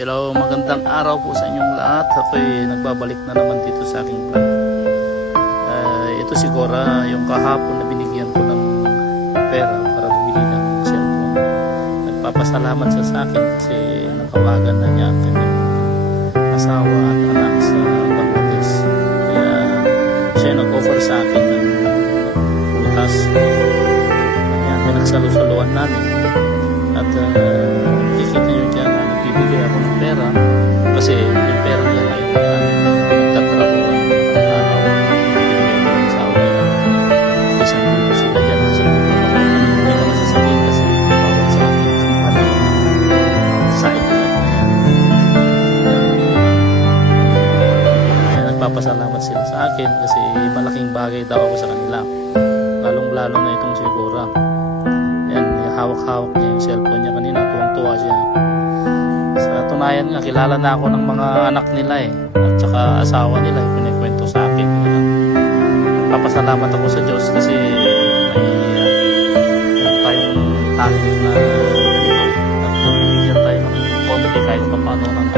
Hello, magandang araw po sa inyong lahat. Ako'y nagbabalik na naman dito sa aking vlog. Ito si Cora, yung kahapon na binigyan ko ng pera para bumili ng cellphone. Nagpapasalamat siya sa akin kasi nakawagan na niya ang kanyang asawa at anak sa Bangladesh. Kaya siya nag-offer sa akin ng butas. Kaya pinagsalusaluan namin. At kikita nyo dyan na nagbibigay ako ng pera kasi yung pera niya ay nagtatrapo sa nila. Isang libo sila dyan. So, hindi ko masasabihin kasi bawal sa akin side na yan. Kaya nagpapasalamat sila sa akin kasi malaking bagay daw ako sa kanila. Lalong-lalo na itong sigura. Yan, hawak-hawak niya yung cellphone niya kanina. Tuwang-tuwa siya. Sa katunayan nga, kilala na ako ng mga anak nila at saka asawa nila. Pinikwento sa akin. Papasalamat ako sa Diyos kasi may tayong talent na at nabigyan tayo ng konti kahit paano ng